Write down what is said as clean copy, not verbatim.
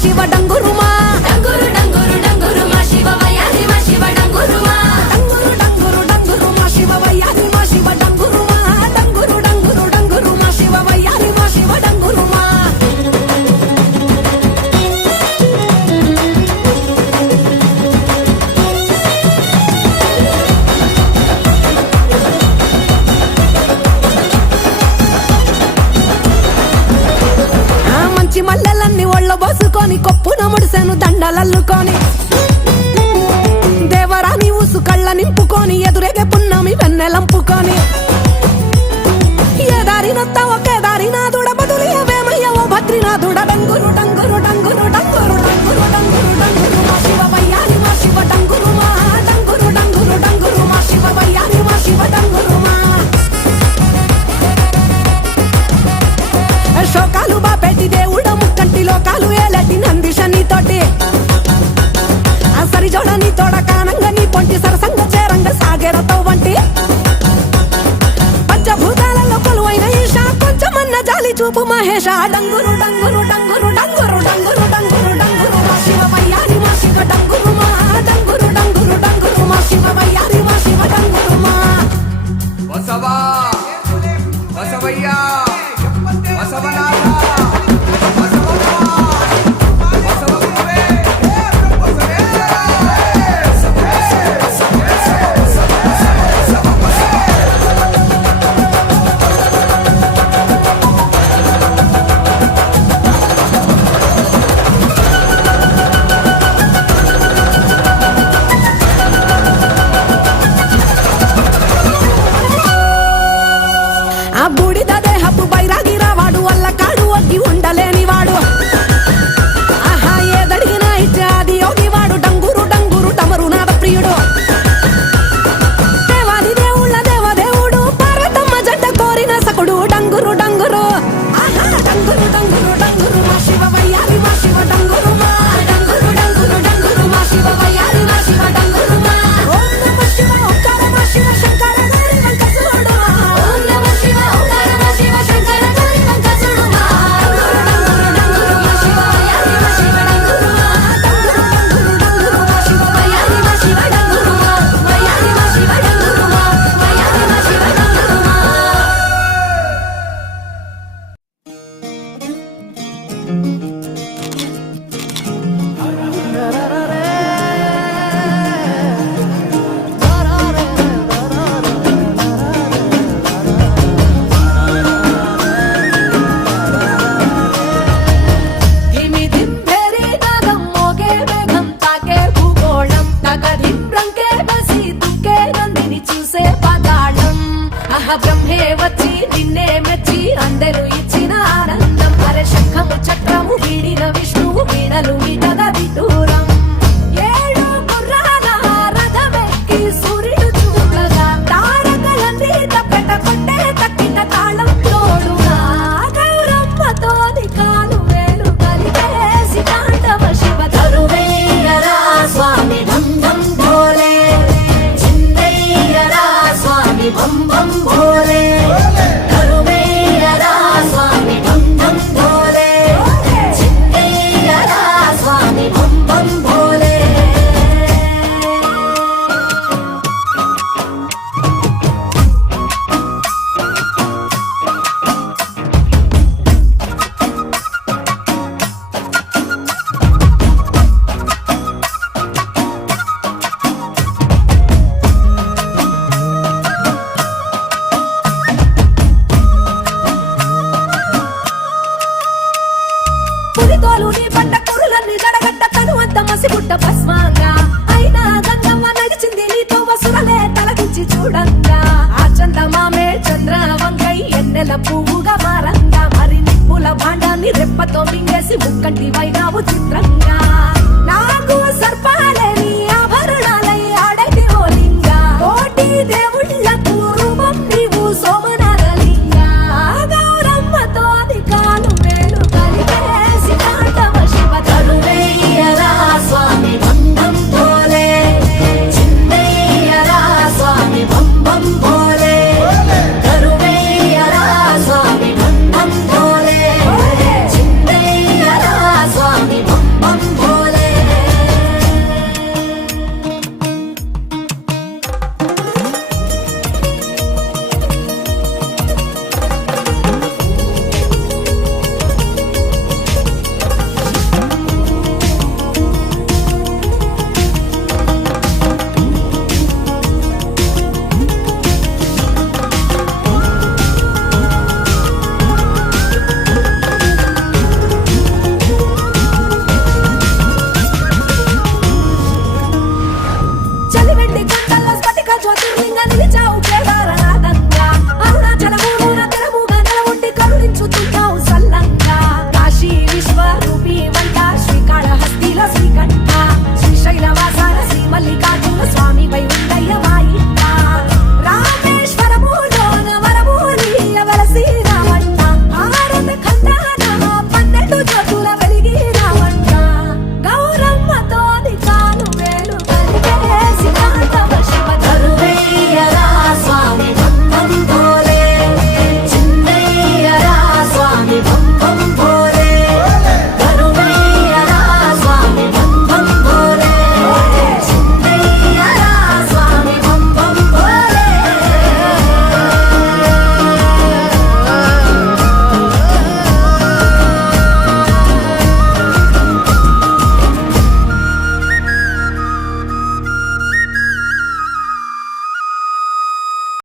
శివ డంగురుమా డంగురు డంగురు డంగురుమా శివ వయ్యారి మా శివ డంగురుమా డంగురు డంగురు డంగురుమా శివ వయ్యారి మా శివ డంగురుమా డంగురు డంగురు డంగురుమా శివ వయ్యారి మా శివ డంగురుమా మల్లెలన్నీ ఒళ్ళ బోసుకొని కొప్పున ముడిసెను దండలల్లుకొని దేవరాని ఊసు కళ్ళ నింపుకొని ఎదురేగే పున్నమి వెన్నెలంపుకొని ఏ దారినొత్త ఒకే దారినాథుడ బదులియవేమయ్య ఓ భద్రినాథుడ డంగురు డంగురు డంగురు డంగురు డంగురు డంగురు డంగురు మా శివ వయ్యారి మా శివ డంగురు మా డంగురు డంగురు డంగురు మా శివ వయ్యారి మా శివ డంగురు మా శోకాలు బాపెట్టి దేవుడ ముక్కంటి లోకాలు ఏలటి నందిషని తోటి ఆ సరిజోడని తోడ కానంగని పొంటి సరసంగ చేరంగ సాగేరతో వంటి పంచభూతాలలో కొలువైన ఈశా కొంచెమన్న జాలి చూపు మహేష డంగురు డంగురు డంగురు డంగురు డంగురు డంగురు డంగురు మా శివ వయ్యారి మా శివ డంగురు మా డంగురు డంగురు డంగురు మా శివ వయ్యారి మా శివ డంగురు మా బసవా బసవయ్యా బసవనాథ బ్రహ్మే వచ్చి నిన్నే మెచ్చి అందరూ ఇచ్చిన ఆనందం అరే శంఖము చక్రము వీడిన విష్ణువు వీణలు విటగా విదూరం ఏడు గుర్రాల రథమెక్కి సూర్యుడు చూడగా తారకలన్నీ తప్పెట కొట్టే తక్కిన తాళం తోడుగా గౌరమ్మతోని కాలు వేలు కలిపేసి తాండవ శివ తరువేయరా స్వామి ఢం ఢం భోలే చిందయ్యరా స్వామి బం బం భోలే కరువేయరా స్వామి ఢం ఢం భోలే చిందయ్యరా స్వామి బం బం భోలే పులితోలు నీ పంట కురులన్నీ జడగడ్డ తనువంత మసిగుడ్డ భస్మంగా అయినా గంగమ్మ నడిచింది నీతో వసురలే తలకించి చూడంగా ఆ చందమామే చంద్ర వంకై ఎన్నెల పువ్వుగా మారంగా మరి నిప్పుల భాండాన్ని రెప్పతో మింగేసి ముక్కంటి వైనావు చిత్రంగా నా